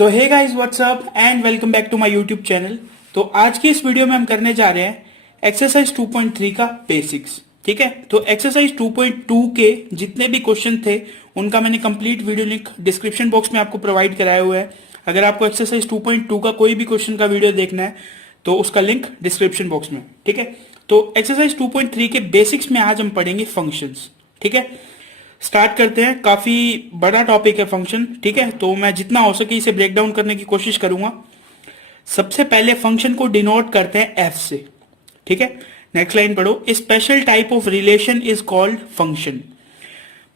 So hey guys what's up and welcome back to my YouTube channel. तो आज की इस वीडियो में हम करने जा रहे हैं एक्सरसाइज 2.3 का बेसिक्स। ठीक है, तो एक्सरसाइज 2.2 के जितने भी क्वेश्चन थे उनका मैंने complete video link description box में आपको प्रोवाइड कराया हुआ है। अगर आपको एक्सरसाइज 2.2 का कोई भी क्वेश्चन का वीडियो देखना है तो उसका लिंक डिस्क्रिप्शन बॉक्स में। ठीक है, तो एक्सरसाइज 2.3 के बेसिक्स में आज हम पढ़ेंगे फंक्शंस। ठीक है, स्टार्ट करते हैं। काफी बड़ा टॉपिक है फंक्शन। ठीक है, तो मैं जितना हो सके इसे ब्रेक डाउन करने की कोशिश करूंगा। सबसे पहले फंक्शन को डिनोट करते हैं एफ से। ठीक है, नेक्स्ट लाइन पढ़ो। A special type of relation is called function.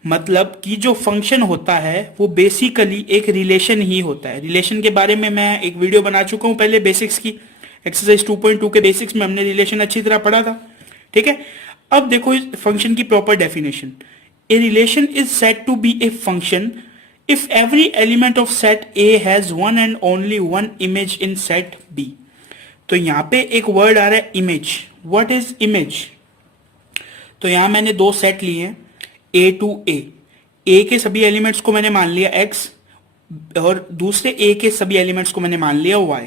मतलब कि जो फंक्शन होता है वो बेसिकली एक रिलेशन ही होता है। रिलेशन के बारे में मैं एक वीडियो बना चुका हूं पहले बेसिक्स की। एक्सरसाइज 2.2 के बेसिक्स में हमने रिलेशन अच्छी तरह पढ़ा था। ठीक है, अब देखो इस फंक्शन की proper definition. A relation is said to be a function if every element of set A has one and only one image in set B। तो यहां पे एक वर्ड आ रहा है इमेज। What is image? तो यहां मैंने दो सेट लिए हैं A to A। A के सभी एलिमेंट्स को मैंने मान लिया X और दूसरे A के सभी एलिमेंट्स को मैंने मान लिया Y।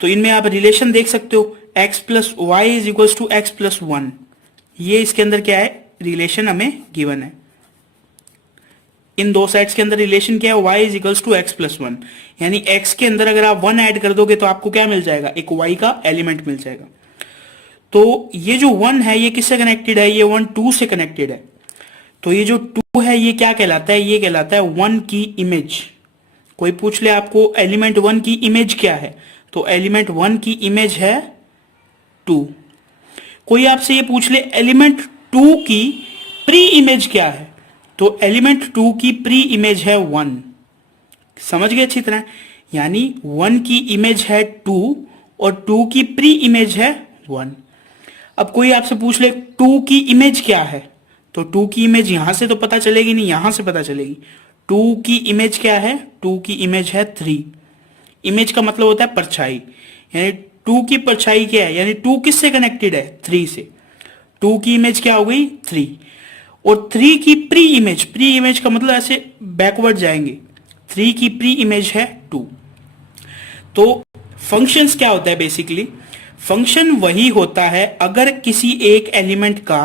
तो इनमें आप रिलेशन देख सकते हो X plus y is equal to X plus 1। ये इसके अंदर क्या है, रिलेशन हमें गिवन है। इन दो सेट्स के अंदर रिलेशन क्या है, y is equals to x plus 1। यानी x के अंदर अगर आप 1 ऐड कर दोगे तो आपको क्या मिल जाएगा, एक y का एलिमेंट मिल जाएगा। तो ये जो 1 है ये किससे कनेक्टेड है, ये 1 2 से कनेक्टेड है। तो ये जो 2 है ये क्या कहलाता है, ये कहलाता है 1 की इमेज। कोई पूछ ले आपको एलिमेंट 1 की इमेज क्या है, तो एलिमेंट 1 की इमेज है 2। कोई आपसे ये पूछ ले एलिमेंट 2 की प्री इमेज क्या है, तो एलिमेंट 2 की प्री इमेज है 1। समझ गए अच्छी तरह। यानी 1 की इमेज है 2 और 2 की प्री इमेज है 1। अब कोई आपसे पूछ ले 2 की इमेज क्या है, तो 2 की इमेज यहां से तो पता चलेगी नहीं, यहां से पता चलेगी। 2 की इमेज क्या है, 2 की इमेज है 3। इमेज का मतलब होता है परछाई। यानी 2 की परछाई क्या है, यानी 2 किससे कनेक्टेड है, 3 से। 2 की इमेज क्या हो गई, 3। और 3 की प्री इमेज का मतलब ऐसे बैकवर्ड जाएंगे। 3 की प्री इमेज है 2। तो फंक्शंस क्या होता है बेसिकली, फंक्शन वही होता है अगर किसी एक एलिमेंट का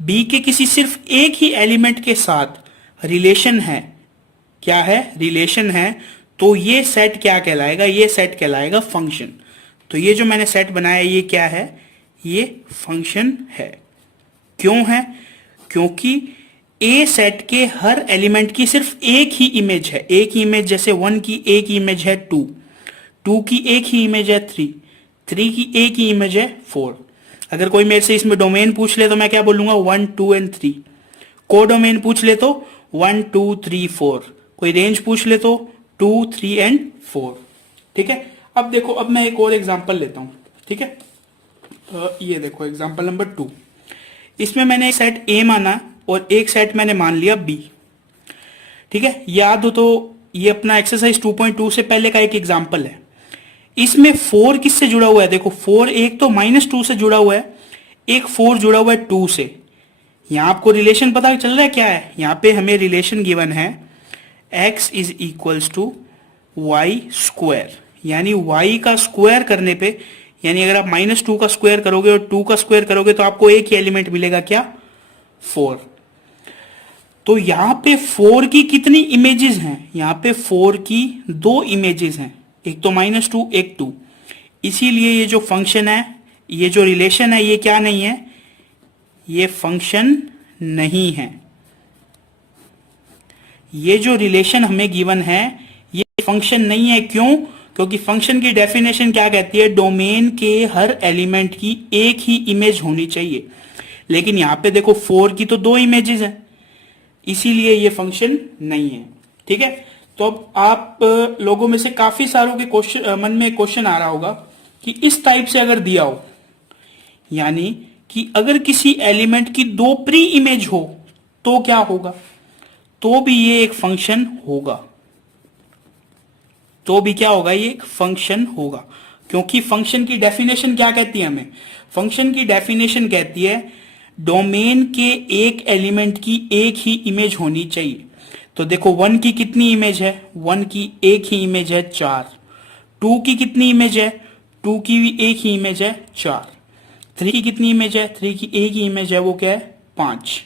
बी के किसी सिर्फ एक ही एलिमेंट के साथ रिलेशन है। क्या है, रिलेशन है। तो ये सेट क्या कहलाएगा, ये सेट कहलाएगा फंक्शन। तो ये जो मैंने सेट बनाया ये क्या है, ये फंक्शन है। क्यों है, क्योंकि ए सेट के हर एलिमेंट की सिर्फ एक ही इमेज है। एक ही इमेज, जैसे 1 की एक ही इमेज है 2, 2 की एक ही इमेज है 3, 3 की एक ही इमेज है 4। अगर कोई मेरे से इसमें डोमेन पूछ ले तो मैं क्या बोलूंगा, 1 2 एंड 3। को डोमेन पूछ ले तो 1 2 3 4। कोई रेंज पूछ ले तो 2 3 एंड 4। ठीक है, अब देखो, अब मैं एक और एग्जांपल लेता हूं। ठीक है, ये देखो एग्जांपल नंबर 2। इसमें मैंने एक सेट ए माना और एक सेट मैंने मान लिया बी। ठीक है, याद हो तो ये अपना एक्सरसाइज 2.2 से पहले का एक एग्जांपल है। इसमें 4 किससे जुड़ा हुआ है, देखो 4 एक तो -2 से जुड़ा हुआ है, एक 4 जुड़ा हुआ है 2 से। यहां आपको रिलेशन पता चल रहा है क्या है, यहां पे हमें रिलेशन गिवन है x is equals to y square. यानी y का स्क्वायर करने पे, यानी अगर आप -2 का स्क्वायर करोगे और 2 का स्क्वायर करोगे तो आपको एक ही एलिमेंट मिलेगा, क्या, 4। तो यहां पे 4 की कितनी इमेजेस हैं, यहां पे 4 की 2 इमेजेस हैं, एक तो -2 एक 2। इसीलिए ये जो फंक्शन है, ये जो रिलेशन है, ये क्या नहीं है, ये फंक्शन नहीं है। ये जो रिलेशन हमें गिवन है ये फंक्शन नहीं है। क्यों, क्योंकि फंक्शन की डेफिनेशन क्या कहती है, डोमेन के हर एलिमेंट की एक ही इमेज होनी चाहिए। लेकिन यहां पे देखो 4 की तो 2 इमेजेस हैं, इसीलिए ये फंक्शन नहीं है। ठीक है, तो अब आप लोगों में से काफी सारों के क्वेश्चन मन में क्वेश्चन आ रहा होगा कि इस टाइप से अगर दिया हो, यानी कि अगर किसी एलिमेंट की 2 प्री इमेज हो तो क्या होगा, तो भी ये एक फंक्शन होगा। तो भी क्या होगा, ये एक फंक्शन होगा। क्योंकि फंक्शन की डेफिनेशन क्या कहती है हमें, फंक्शन की डेफिनेशन कहती है डोमेन के एक एलिमेंट की एक ही इमेज होनी चाहिए। तो देखो 1 की कितनी इमेज है, 1 की एक ही इमेज है 4। 2 की कितनी इमेज है, 2 की भी एक ही इमेज है 4। 3 की कितनी इमेज है, 3 की एक ही इमेज है, वो क्या है 5।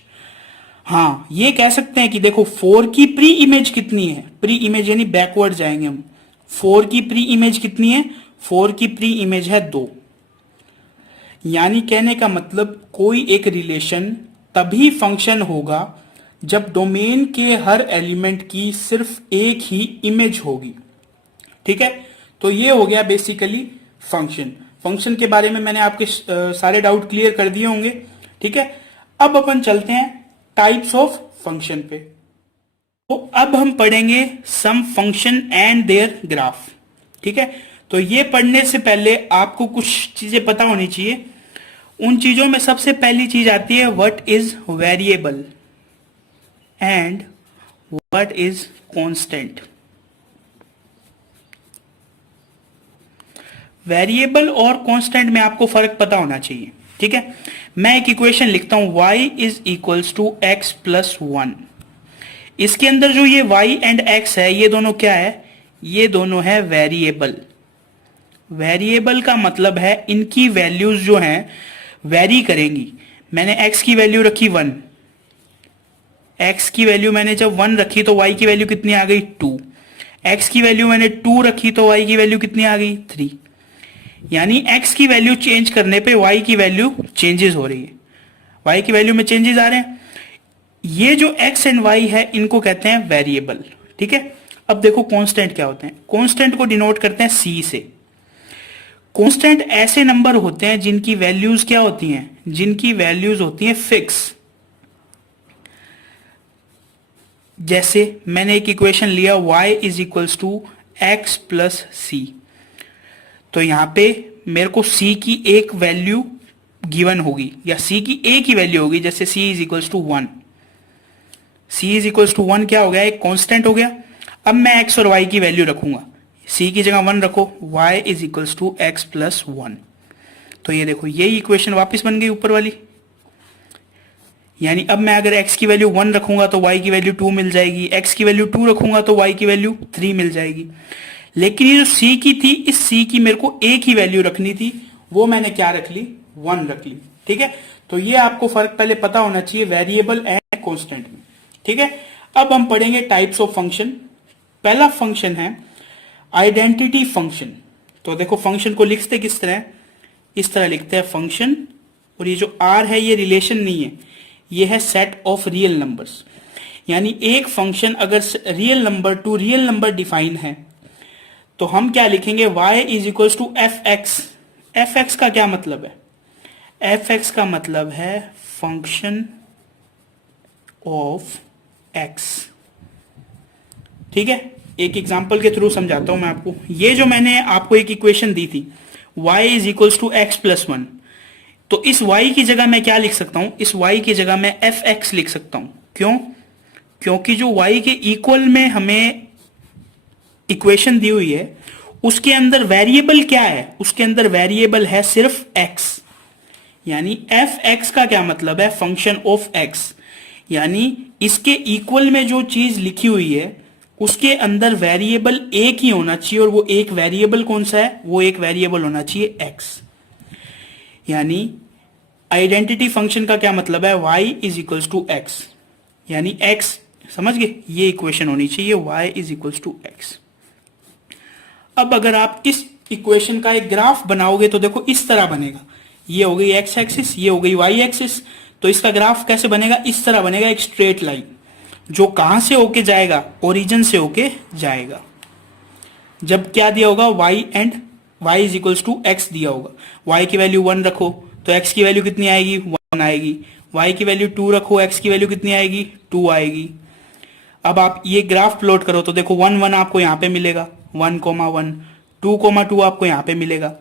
हाँ ये कह सकते हैं कि देखो 4 की प्री इमेज कितनी है, प्री इमेज यानी बैकवर्ड जाएंगे हम। 4 की प्री इमेज कितनी है, 4 की प्री इमेज है 2। यानी कहने का मतलब कोई एक रिलेशन तभी फंक्शन होगा जब डोमेन के हर एलिमेंट की सिर्फ एक ही इमेज होगी। ठीक है, तो ये हो गया बेसिकली फंक्शन। फंक्शन के बारे में मैंने आपके सारे डाउट क्लियर कर दिए होंगे। ठीक है, अब अपन चलते हैं टाइप्स ऑफ फंक्शन पे। तो अब हम पढ़ेंगे सम फंक्शन एंड देयर ग्राफ। ठीक है, तो ये पढ़ने से पहले आपको कुछ चीजें पता होनी चाहिए। उन चीजों में सबसे पहली चीज आती है what is variable and what is constant. Variable और कांस्टेंट में आपको फर्क पता होना चाहिए। ठीक है, मैं एक इक्वेशन लिखता हूं y is equals to x plus 1। इसके अंदर जो ये y एंड x है, ये दोनों क्या है, ये दोनों है वेरिएबल। वेरिएबल का मतलब है इनकी वैल्यूज जो हैं वेरी करेंगी। मैंने x की वैल्यू रखी 1, x की वैल्यू मैंने जब 1 रखी तो y की वैल्यू कितनी आ गई 2। x की वैल्यू मैंने 2 रखी तो y की वैल्यू कितनी आ गई 3। यानी x की वैल्यू चेंज करने पे y की वैल्यू चेंजेस हो रही है, y की वैल्यू में चेंजेस आ रहे हैं। ये जो x एंड y है इनको कहते हैं वेरिएबल। ठीक है, अब देखो कांस्टेंट क्या होते हैं। कांस्टेंट को डिनोट करते हैं c से। कांस्टेंट ऐसे नंबर होते हैं जिनकी वैल्यूज क्या होती हैं, जिनकी वैल्यूज होती हैं फिक्स। जैसे मैंने एक इक्वेशन लिया y is equals to x plus c, तो यहां पे मेरे को c की एक वैल्यू गिवन होगी या c की एक ही वैल्यू होगी। जैसे c is equals to 1, c is equals to 1 क्या हो गया, एक कांस्टेंट हो गया। अब मैं x और y की वैल्यू रखूंगा, c की जगह 1 रखो, y is equals to x plus 1। तो ये देखो यही इक्वेशन वापस बन गई ऊपर वाली। यानी अब मैं अगर x की वैल्यू 1 रखूंगा तो y की वैल्यू 2 मिल जाएगी, x की वैल्यू 2 रखूंगा तो y की वैल्यू 3 मिल जाएगी। लेकिन ये जो c की थी, इस c की मेरे को एक ही वैल्यू रखनी थी, वो मैंने क्या रख ली, 1 रख ली। ठीक है, तो ये आपको फर्क पहले पता होना चाहिए वेरिएबल एंड कांस्टेंट में। ठीक है, अब हम पढ़ेंगे टाइप्स ऑफ फंक्शन। पहला फंक्शन है आइडेंटिटी फंक्शन। तो देखो फंक्शन को लिखते किस तरह, इस तरह लिखते हैं फंक्शन, और ये जो r है ये रिलेशन नहीं है, ये है सेट ऑफ रियल नंबर्स। यानी एक फंक्शन अगर real number to real number define है तो हम क्या लिखेंगे, y is equals to f x. F x का क्या मतलब है, एफ एक्स का मतलब है फंक्शन ऑफ x। ठीक है, एक एग्जांपल के थ्रू समझाता हूं मैं आपको। ये जो मैंने आपको एक इक्वेशन दी थी y is equals to x plus 1, तो इस y की जगह मैं क्या लिख सकता हूं, इस y की जगह मैं एफ एक्स लिख सकता हूं। क्यों, क्योंकि जो y के इक्वल में हमें इक्वेशन दी हुई है उसके अंदर वेरिएबल क्या है, उसके अंदर वेरिएबल है सिर्फ x। यानी एफ एक्स का क्या मतलब है, फंक्शन ऑफ x। यानी इसके इक्वल में जो चीज लिखी हुई है उसके अंदर वेरिएबल एक ही होना चाहिए, और वो एक वेरिएबल कौन सा है, वो एक वेरिएबल होना चाहिए x। यानी आइडेंटिटी फंक्शन का क्या मतलब है, y is equals to x. यानी x, समझ गए, ये इक्वेशन होनी चाहिए y is equals to x. अब अगर आप इस इक्वेशन का एक ग्राफ बनाओगे तो देखो इस तरह बनेगा। ये हो गई x एक्सिस, ये हो गई y एक्सिस। तो इसका ग्राफ कैसे बनेगा, इस तरह बनेगा, एक स्ट्रेट लाइन जो कहां से होके जाएगा, ओरिजिन से होके जाएगा। जब क्या दिया होगा, y and y is equals to x दिया होगा। y की वैल्यू 1 रखो तो x की वैल्यू कितनी आएगी, 1 आएगी। y की वैल्यू 2 रखो, x की वैल्यू कितनी आएगी, 2 आएगी। अब आप ये ग्राफ प्लॉट करो तो देखो 1 1 आपको यहाँ पे मिलेगा, 1,1, 2,2 आपको यहाँ पे मिलेगा।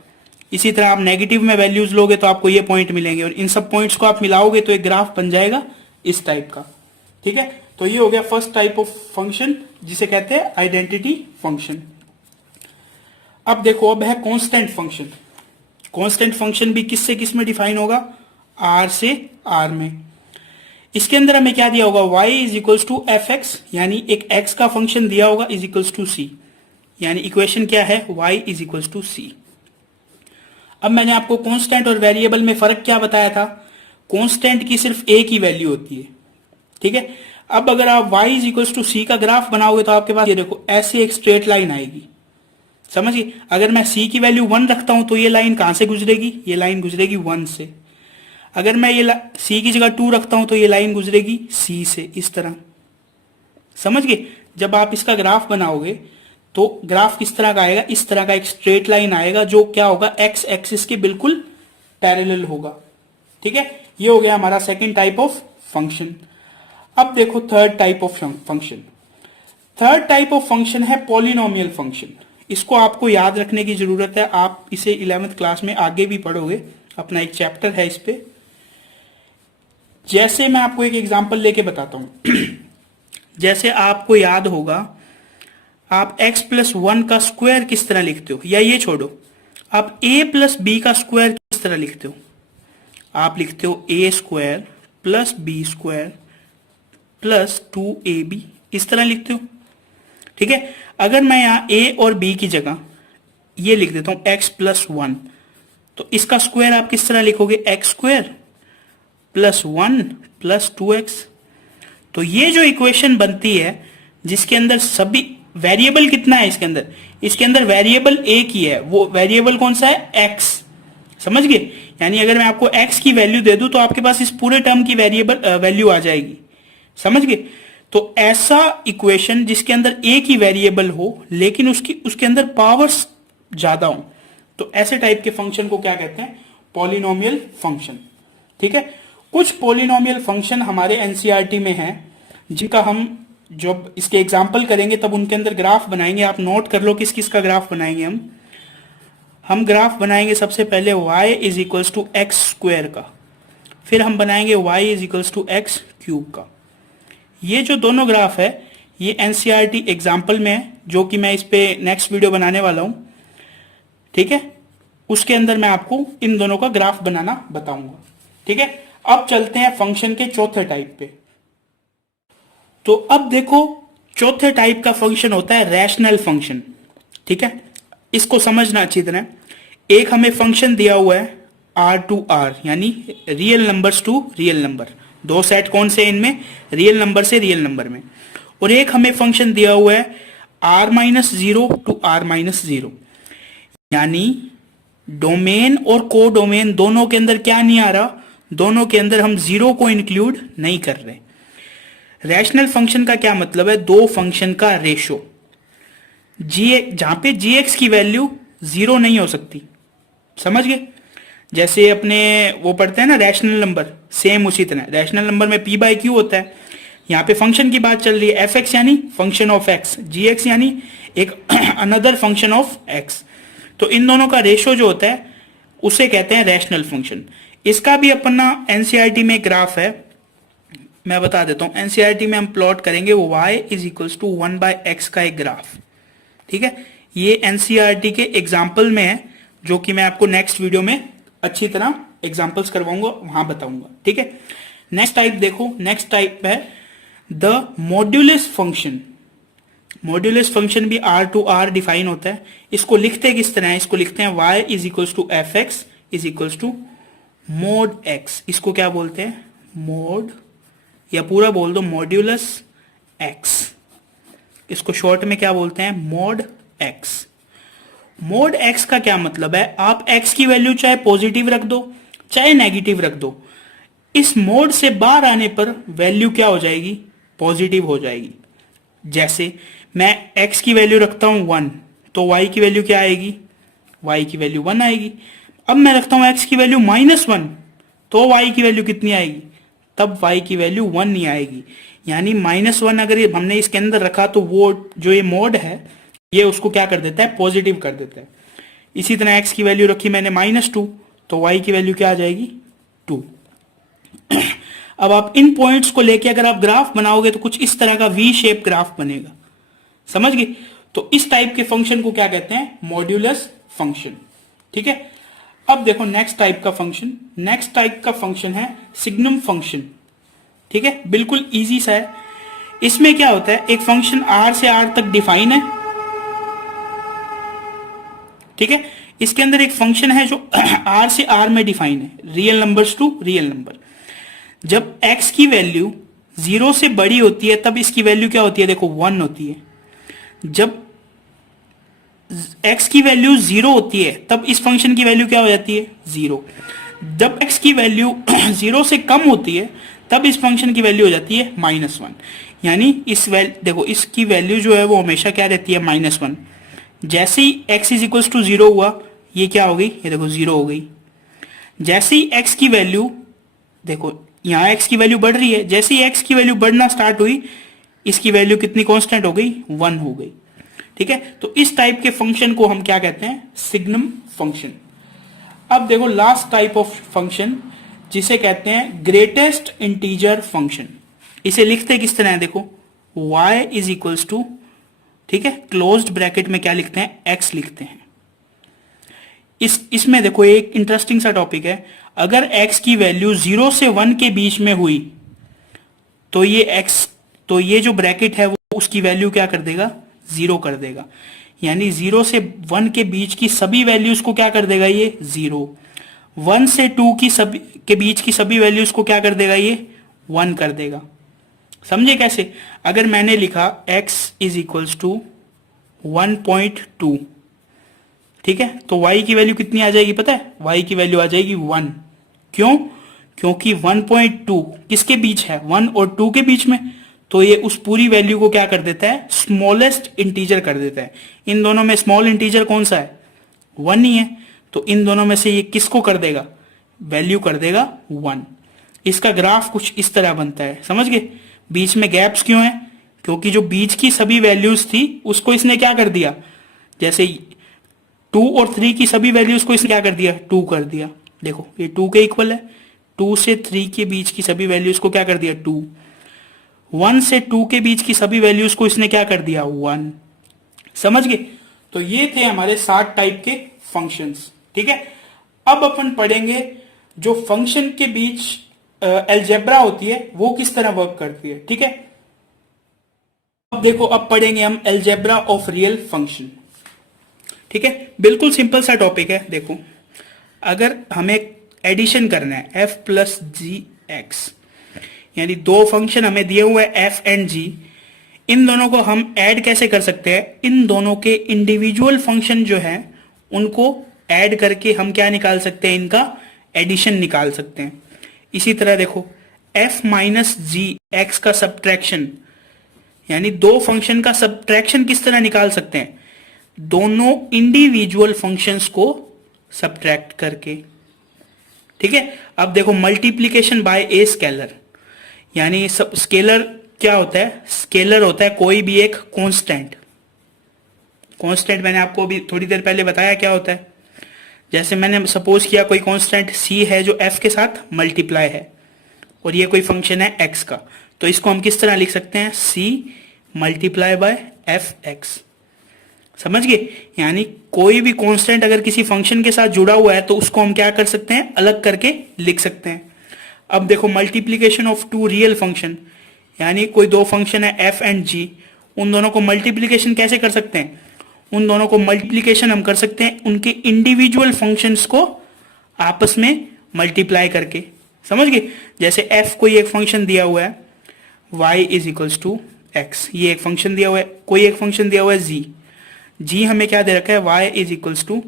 इसी तरह आप नेगेटिव में वैल्यूज लोगे तो आपको ये पॉइंट मिलेंगे, और इन सब पॉइंट्स को आप मिलाओगे तो एक ग्राफ बन जाएगा इस टाइप का। ठीक है, तो ये हो गया फर्स्ट टाइप ऑफ फंक्शन जिसे कहते हैं आइडेंटिटी फंक्शन। अब देखो, अब है कांस्टेंट फंक्शन। कांस्टेंट फंक्शन भी किस से किस में डिफाइन होगा, r से r में। इसके अंदर हमें क्या दिया होगा, y is equals to f x, यानी एक x का फंक्शन दिया होगा इज इक्वल्स टू सी, यानी इक्वेशन क्या है, y इज इक्वल्स टू सी। अब मैंने आपको कांस्टेंट और वेरिएबल में फर्क क्या बताया था, कांस्टेंट की सिर्फ एक ही वैल्यू होती है, ठीक है। अब अगर आप y इज इक्वल्स टू सी का ग्राफ बनाओगे तो आपके पास ये देखो ऐसे एक स्ट्रेट लाइन आएगी, समझिए। अगर मैं c की वैल्यू 1 रखता हूं तो ये लाइन कहां से गुजरेगी, ये लाइन गुजरेगी 1 से। अगर मैं ये c की जगह 2 रखता हूं तो ये लाइन गुजरेगी c से, इस तरह, समझ गए। जब आप इसका ग्राफ बनाओगे तो ग्राफ किस तरह का आएगा, इस तरह का एक स्ट्रेट लाइन आएगा जो क्या होगा, एक्स एक्सिस के बिल्कुल पैरेलल होगा, ठीक है। ये हो गया हमारा सेकंड टाइप ऑफ फंक्शन। अब देखो third type of function. Third type of function है पॉलिनोमियल फंक्शन। इसको आपको याद रखने की जरूरत है, आप इसे 11th क्लास में आगे भी पढ़ोगे, अपना एक चैप्टर है इस पे। जैसे मैं आपको एक एग्जांपल लेके बताता हूं जैसे आपको याद होगा, आप x प्लस 1 का स्क्वायर किस तरह लिखते हो, या ये छोड़ो, आप a प्लस बी का स्क्वायर किस तरह लिखते हो, आप लिखते हो a square plus b square plus 2ab, इस तरह लिखते हो, ठीक है। अगर मैं यहां a और b की जगह ये लिख देता हूं x प्लस 1, तो इसका स्क्वायर आप किस तरह लिखोगे, x square plus 1 plus 2x। तो ये जो इक्वेशन बनती है जिसके अंदर सभी वेरिएबल कितना है, इसके अंदर वेरिएबल एक ही है, वो वेरिएबल कौन सा है, x, समझ गए। यानी अगर मैं आपको x की वैल्यू दे दूं तो आपके पास इस पूरे टर्म की वैल्यू आ जाएगी, समझ गए। तो ऐसा इक्वेशन जिसके अंदर एक ही वेरिएबल हो लेकिन उसके अंदर पावर्स ज्यादा हो, तो ऐसे टाइप के फंक्शन को क्या कहते हैं, पॉलिनोमियल फंक्शन, ठीक है। कुछ पॉलिनोमियल फंक्शन हमारे एनसीईआरटी में हैं जिनका हम जब इसके एग्जाम्पल करेंगे तब उनके अंदर ग्राफ बनाएंगे। आप नोट कर लो किस किस का ग्राफ बनाएंगे हम ग्राफ बनाएंगे सबसे पहले y is equals to x square का, फिर हम बनाएंगे y is equals to x cube का। ये जो दोनों ग्राफ है ये एनसीईआरटी एग्जाम्पल में है, जो कि मैं इस पे नेक्स्ट वीडियो बनाने वाला हूं, ठीक है। उसके अंदर मैं आपको इन दोनों का ग्राफ बनाना बताऊंगा, ठीक है। अब चलते हैं फंक्शन के चौथे टाइप पे। तो अब देखो चौथे टाइप का फंक्शन होता है रैशनल फंक्शन, ठीक है। इसको समझना अच्छी तरह। एक हमें फंक्शन दिया हुआ है r टू r, यानी real numbers to real number, दो सेट कौन से इनमें, रियल नंबर से रियल नंबर में। और एक हमें फंक्शन दिया हुआ है r minus 0 to r minus 0, यानी डोमेन और को डोमेन दोनों के अंदर क्या नहीं आ रहा, दोनों के अंदर हम 0 को इंक्लूड नहीं कर रहे। रैशनल फंक्शन का क्या मतलब है, दो फंक्शन का रेशो, जहां पे gx की वैल्यू 0 नहीं हो सकती, समझ गए। जैसे अपने वो पढ़ते हैं ना रैशनल नंबर, सेम उसी तरह रैशनल नंबर में p बाई क्यू होता है। यहाँ पे फंक्शन की बात चल रही है, f(x) यानी फंक्शन ऑफ x, gx यानी एक अनदर फंक्शन ऑफ x। तो इन दोनों का रेशो जो होता है उसे कहते हैं रैशनल फंक्शन। इसका भी अपना एनसीईआरटी में ग्राफ है, मैं बता देता हूं। एनसीईआरटी में हम प्लॉट करेंगे y is equals to 1/x का एक ग्राफ, ठीक है। ये एनसीईआरटी के एग्जाम्पल में है, जो कि मैं आपको नेक्स्ट वीडियो में अच्छी तरह एग्जाम्पल्स करवाऊंगा, वहां बताऊंगा, ठीक है। नेक्स्ट टाइप देखो, नेक्स्ट टाइप है the modulus function. Modulus function भी r टू r डिफाइन होता है। इसको लिखते किस तरह है, इसको लिखते हैं y is equals to f x is equals to mod x। इसको क्या बोलते हैं, मोड, या पूरा बोल दो मॉड्यूलस x। इसको शॉर्ट में क्या बोलते हैं, मोड x। मोड x का क्या मतलब है, आप x की वैल्यू चाहे पॉजिटिव रख दो चाहे नेगेटिव रख दो, इस मोड से बाहर आने पर वैल्यू क्या हो जाएगी, पॉजिटिव हो जाएगी। जैसे मैं x की वैल्यू रखता हूं 1 तो y की वैल्यू क्या आएगी, y की वैल्यू 1 आएगी। अब मैं रखता हूं x की वैल्यू -1 तो y की वैल्यू कितनी आएगी, तब y की वैल्यू 1 नहीं आएगी। यानी -1 अगर हमने इसके अंदर रखा तो वो जो ये मोड है ये उसको क्या कर देता है, पॉजिटिव कर देता है। इसी तरह x की वैल्यू रखी मैंने -2 तो y की वैल्यू क्या आ जाएगी, 2। अब आप इन पॉइंट्स को लेके अगर आप ग्राफ बनाओगे तो कुछ इस तरह का वी शेप ग्राफ बनेगा, समझ गए। तो इस टाइप के फंक्शन को क्या कहते हैं, मॉड्यूलस फंक्शन, ठीक है। अब देखो नेक्स्ट टाइप का फंक्शन, नेक्स्ट टाइप का फंक्शन है सिग्नम फंक्शन, ठीक है, बिल्कुल इजी सा है। इसमें क्या होता है, एक फंक्शन r से r तक डिफाइन है, ठीक है। इसके अंदर एक फंक्शन है जो r से r में डिफाइन है, real numbers to real number. जब x की वैल्यू 0 से बड़ी होती है तब इसकी वैल्यू क्या होती है, देखो 1 होती है। जब x की वैल्यू 0 होती है तब इस फंक्शन की वैल्यू क्या हो जाती है, 0। जब x की वैल्यू 0 से कम होती है तब इस फंक्शन की वैल्यू हो जाती है -1। यानी देखो इसकी वैल्यू जो है वो हमेशा क्या रहती है, -1। जैसे ही x इज इक्वल्स टू 0 हुआ, ये क्या हो गई, ये देखो 0 हो गई। जैसे ही x की वैल्यू, देखो यहाँ x की वैल्यू बढ़ रही है, जैसे ही x की वैल्यू बढ़ना स्टार्ट हुई, इसकी वैल्यू कितनी कांस्टेंट हो गई, 1 हो गई। ठीक है, तो इस टाइप के फंक्शन को हम क्या कहते हैं, सिग्नम फंक्शन। अब देखो लास्ट टाइप ऑफ फंक्शन जिसे कहते हैं ग्रेटेस्ट इंटीजर फंक्शन। इसे लिखते किस तरह है, देखो y इज इक्वल्स टू, ठीक है, क्लोज्ड ब्रैकेट में क्या लिखते हैं, x लिखते हैं। इसमें देखो एक इंटरेस्टिंग सा टॉपिक है, अगर x की वैल्यू 0 से 1 के बीच में हुई तो ये जो ब्रैकेट है वो उसकी वैल्यू क्या कर देगा, 0 कर देगा। यानी 0 से 1 के बीच की सभी वैल्यूज को क्या कर देगा, ये 0। 1 से 2 के बीच की सभी वैल्यूज को क्या कर देगा, ये 1 कर देगा। समझे कैसे, अगर मैंने लिखा x इज इक्वल्स टू 1.2, ठीक है, तो y की वैल्यू कितनी आ जाएगी पता है, y की वैल्यू आ जाएगी 1। क्यों, क्योंकि 1.2 किसके बीच है, 1 और 2 के बीच में, तो ये उस पूरी वैल्यू को क्या कर देता है, स्मॉलेस्ट इंटीजर कर देता है। इन दोनों में स्मॉल इंटीजर कौन सा है, 1 ही है, तो इन दोनों में से ये किसको कर देगा, वैल्यू कर देगा 1। इसका ग्राफ कुछ इस तरह बनता है, समझ गए। बीच में गैप्स क्यों है, क्योंकि जो बीच की सभी वैल्यूज थी उसको इसने क्या कर दिया, जैसे 2 और 3 की सभी वैल्यूज को इसने क्या कर दिया, 2 कर दिया। देखो ये 2 के इक्वल है, 2 से 3 के बीच की सभी वैल्यूज को क्या कर दिया, 2। 1 से 2 के बीच की सभी वैल्यूज को इसने क्या कर दिया, 1। समझ गए। तो ये थे हमारे 7 टाइप के फंक्शंस, ठीक है। अब अपन पढ़ेंगे जो फंक्शन के बीच अलजेब्रा होती है वो किस तरह वर्क करती है, ठीक है। अब देखो, अब पढ़ेंगे हम अलजेब्रा ऑफ रियल फंक्शन, ठीक है। बिल्कुल सिंपल सा टॉपिक है। देखो अगर हमें एडिशन करना है f प्लस जी एक्स, यानी दो फंक्शन हमें दिए हुए f एंड g, इन दोनों को हम ऐड कैसे कर सकते हैं, इन दोनों के इंडिविजुअल फंक्शन जो है उनको ऐड करके हम क्या निकाल सकते हैं, इनका एडिशन निकाल सकते हैं। इसी तरह देखो f माइनस जी एक्स का सब्ट्रैक्शन, यानी दो फंक्शन का सब्ट्रैक्शन किस तरह निकाल सकते हैं, दोनों इंडिविजुअल फंक्शंस को सब्ट्रैक्ट करके, ठीक है। अब देखो मल्टीप्लीकेशन बाय ए स्केलर, यानी सब स्केलर क्या होता है, स्केलर होता है कोई भी एक कांस्टेंट। कांस्टेंट मैंने आपको अभी थोड़ी देर पहले बताया क्या होता है। जैसे मैंने सपोज किया कोई कांस्टेंट c है जो f के साथ मल्टीप्लाई है, और ये कोई फंक्शन है x का, तो इसको हम किस तरह लिख सकते हैं, c multiply by F x. समझ गए। यानी कोई भी कांस्टेंट अगर किसी फंक्शन के साथ जुड़ा हुआ है तो उसको हम क्या कर सकते हैं, अलग करके लिख सकते हैं। अब देखो multiplication of two real function, यानी कोई दो फंक्शन है f एंड g, उन दोनों को मल्टीप्लीकेशन कैसे कर सकते हैं, उन दोनों को मल्टीप्लीकेशन हम कर सकते हैं उनके इंडिविजुअल फंक्शंस को आपस में मल्टीप्लाई करके। समझ गए। जैसे f कोई एक फंक्शन दिया हुआ है y is equals to x, ये एक फंक्शन दिया हुआ है, कोई एक फंक्शन दिया हुआ है g हमें क्या दे रखा है, y is equals to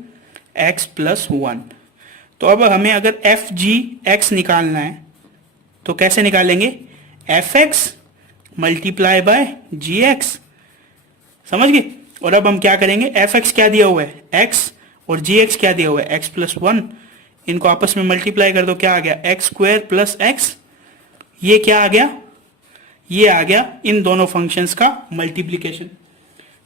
x plus 1। तो अब हमें अगर एफ जी एक्स निकालना है तो कैसे निकालेंगे, f x multiply by g x. समझ गए। और अब हम क्या करेंगे, एफ एक्स क्या दिया हुआ है, एक्स, और जी एक्स क्या दिया हुआ है, एक्स प्लस 1। इनको आपस में मल्टीप्लाई कर दो, क्या आ गया, एक्स स्क्वायर प्लस एक्स। ये क्या आ गया, ये आ गया इन दोनों फंक्शंस का मल्टीप्लीकेशन,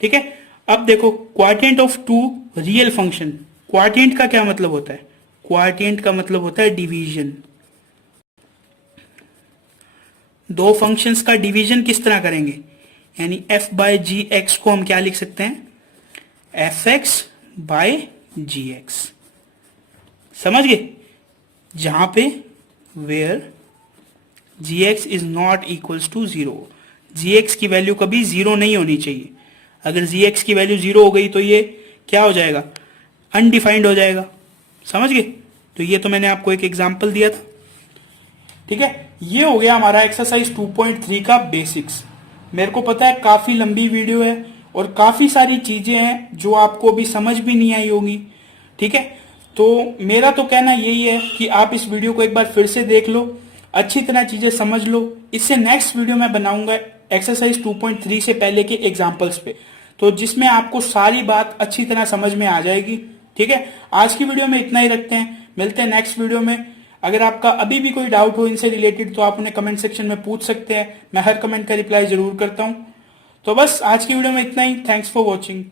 ठीक है। अब देखो quadrant of two real function, quadrant का क्या मतलब होता है, क्वाड्रेंट का मतलब होता है डिवीजन। दो फंक्शंस का डिवीजन किस तरह करेंगे, यानी f बाय जी एक्स को हम क्या लिख सकते हैं, f x by g x. समझ गए। जहां पे where g x is not equals to zero. G x की वैल्यू कभी जीरो नहीं होनी चाहिए। अगर जी एक्स की वैल्यू जीरो हो गई तो ये क्या हो जाएगा, अनडिफाइंड हो जाएगा। समझ गए? तो ये तो मैंने आपको एक एग्जाम्पल दिया था। ठीक है, ये हो गया हमारा एक्सरसाइज 2.3 का बेसिक्स। मेरे को पता है काफी लंबी वीडियो है और काफी सारी चीजें हैं जो आपको अभी समझ भी नहीं आई होंगी। ठीक है, तो मेरा तो कहना यही है कि आप इस वीडियो को एक बार फिर से देख लो, अच्छी तरह चीजें समझ लो। इससे नेक्स्ट वीडियो मैं बनाऊंगा एक्सरसाइज 2.3 से पहले के एग्जाम्पल्स पे, तो जिसमें आपको सारी बात अच्छी तरह समझ में आ जाएगी। ठीक है, आज की वीडियो में इतना ही रखते हैं, मिलते हैं नेक्स्ट वीडियो में। अगर आपका अभी भी कोई डाउट हो इनसे रिलेटेड तो आप उन्हें कमेंट सेक्शन में पूछ सकते हैं, मैं हर कमेंट का रिप्लाई जरूर करता हूं। तो बस आज की वीडियो में इतना ही। Thanks for watching.